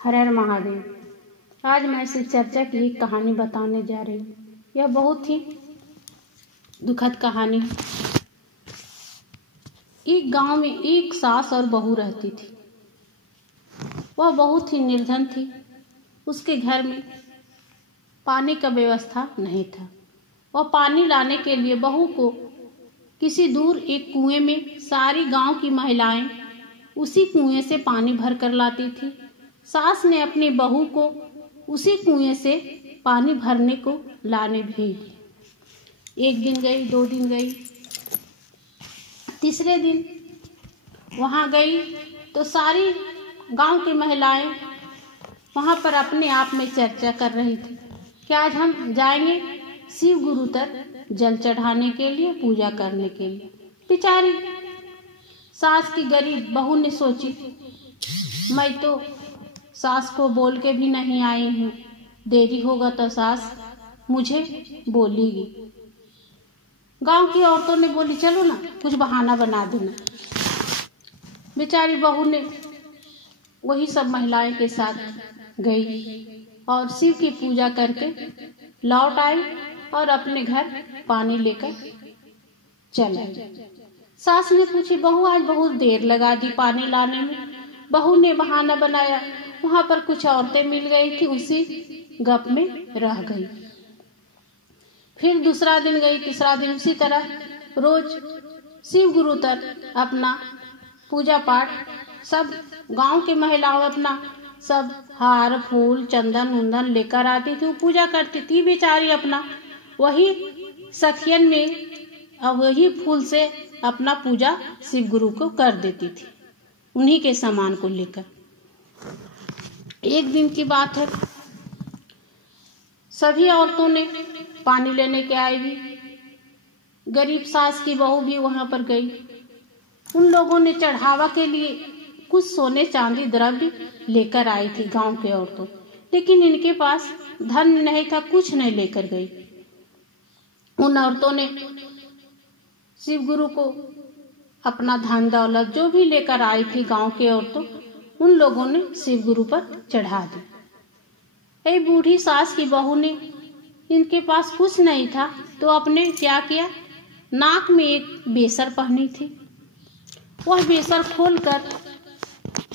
हर हर महादेव। आज मैं शिव चर्चा की एक कहानी बताने जा रही हूँ। यह बहुत ही दुखद कहानी है। एक गांव में एक सास और बहू रहती थी। वह बहुत ही निर्धन थी। उसके घर में पानी का व्यवस्था नहीं था। वह पानी लाने के लिए बहू को किसी दूर एक कुएं में सारी गांव की महिलाएं उसी कुएं से पानी भर कर लाती थी। सास ने अपनी बहू को उसी कुएं से पानी भरने को लाने भेजी। एक दिन गई, 2 दिन गई, तीसरे दिन वहां गई तो सारी गांव की महिलाएं वहां पर अपने आप में चर्चा कर रही थी कि आज हम जाएंगे शिव गुरु तक जल चढ़ाने के लिए, पूजा करने के लिए। बेचारी सास की गरीब बहू ने सोची, मैं तो सास को बोल के भी नहीं आई हूँ, देरी होगा तो सास मुझे बोलेगी। गांव की औरतों ने बोली, चलो ना, कुछ बहाना बना देना। बेचारी बहू ने वही सब महिलाएं के साथ गई और शिव की पूजा करके लौट आई और अपने घर पानी लेकर चल आई। सास ने पूछी, बहू आज बहुत देर लगा दी पानी लाने में। बहू ने बहाना बनाया, वहां पर कुछ औरतें मिल गई थी, उसी गप में रह गई। फिर दूसरा दिन गई, तीसरा दिन उसी तरह रोज शिव गुरु तक अपना पूजा पाठ, सब गांव की महिलाओं अपना सब हार फूल चंदन उंदन लेकर आती थी, पूजा करती थी। बेचारी अपना वही सखियन में और वही फूल से अपना पूजा शिव गुरु को कर देती थी, उन्हीं के सामान को लेकर। एक दिन की बात है, सभी औरतों ने पानी लेने के आएगी। गरीब सास की बहू भी वहां पर गई। उन लोगों ने चढ़ावा के लिए कुछ सोने चांदी द्रव्य लेकर आई थी गांव के औरतों, लेकिन इनके पास धन नहीं था, कुछ नहीं लेकर गई। उन औरतों ने शिव गुरु को अपना धन दौलत जो भी लेकर आई थी गांव के औरतों, उन लोगों ने शिव गुरु पर चढ़ा दी। एक बूढ़ी सास की बहू ने, इनके पास कुछ नहीं था तो अपने क्या किया, नाक में एक बेसर पहनी थी। वह बेसर खोलकर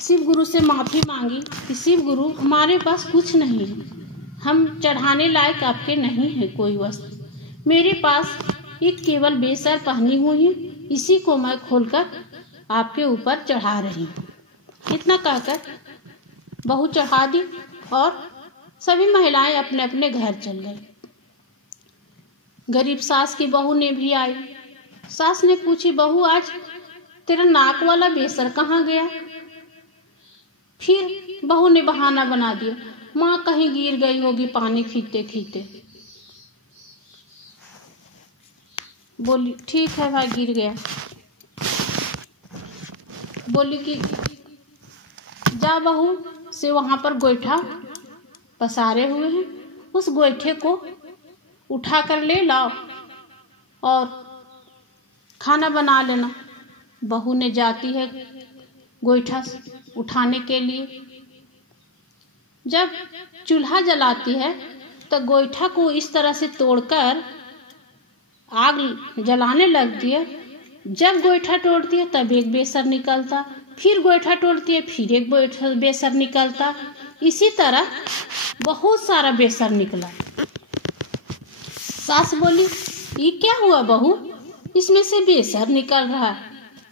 शिव गुरु से माफी मांगी कि शिव गुरु, हमारे पास कुछ नहीं है, हम चढ़ाने लायक आपके नहीं है कोई वस्तु। मेरे पास एक केवल बेसर पहनी हुई है, इसी को मैं खोलकर आपके ऊपर चढ़ा रही हूँ। इतना कहकर बहू चढ़ा दी और सभी महिलाएं अपने अपने घर चल गई। गरीब सास की बहू ने भी आई। सास ने पूछी, बहू आज तेरा नाक वाला बेसर कहाँ गया? फिर बहू ने बहाना बना दिया, माँ कहीं गिर गई होगी पानी खींचते खींचते। बोली, ठीक है भाई, गिर गया। बोली कि जा बहू से वहां पर गोईठा पसारे हुए हैं, उस गोईठे को उठा कर ले लाओ और खाना बना लेना। बहू ने जाती है गोईठा उठाने के लिए। जब चूल्हा जलाती है तो गोईठा को इस तरह से तोड़कर आग जलाने लगती है। जब गोईठा तोड़ती है तब एक बेसर निकलता, फिर गोईठा तोड़ती है, फिर एक बेसर निकलता। इसी तरह बहुत सारा बेसर निकला। सास बोली, ये क्या हुआ बहू, इसमें से बेसर निकल रहा है?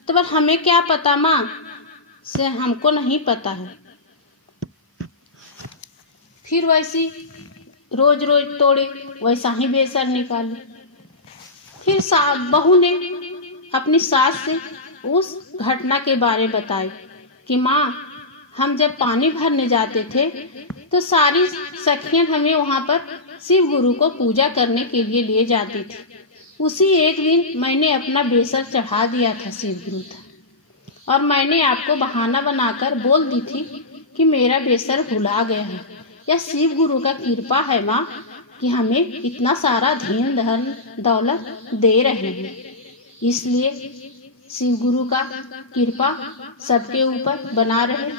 तो पर हमें क्या पता माँ, से हमको नहीं पता है। फिर वैसी रोज रोज तोड़े, वैसा ही बेसर निकाले। फिर बहू ने अपनी सास से उस घटना के बारे बताई कि माँ, हम जब पानी भरने जाते थे तो सारी सखियां हमें वहां पर शिव गुरु को पूजा करने के लिए ले जाती थी। उसी एक दिन मैंने अपना बेसर चढ़ा दिया था शिव गुरु था, और मैंने आपको बहाना बनाकर बोल दी थी कि मेरा बेसर भुला गया है। यह शिव गुरु का कृपा है माँ कि हमें इतना सारा धन धन दौलत दे रहे हैं। इसलिए शिव गुरु का कृपा सबके ऊपर बना रहे।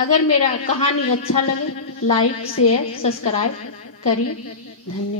अगर मेरा कहानी अच्छा लगे लाइक शेयर सब्सक्राइब करिए। धन्यवाद।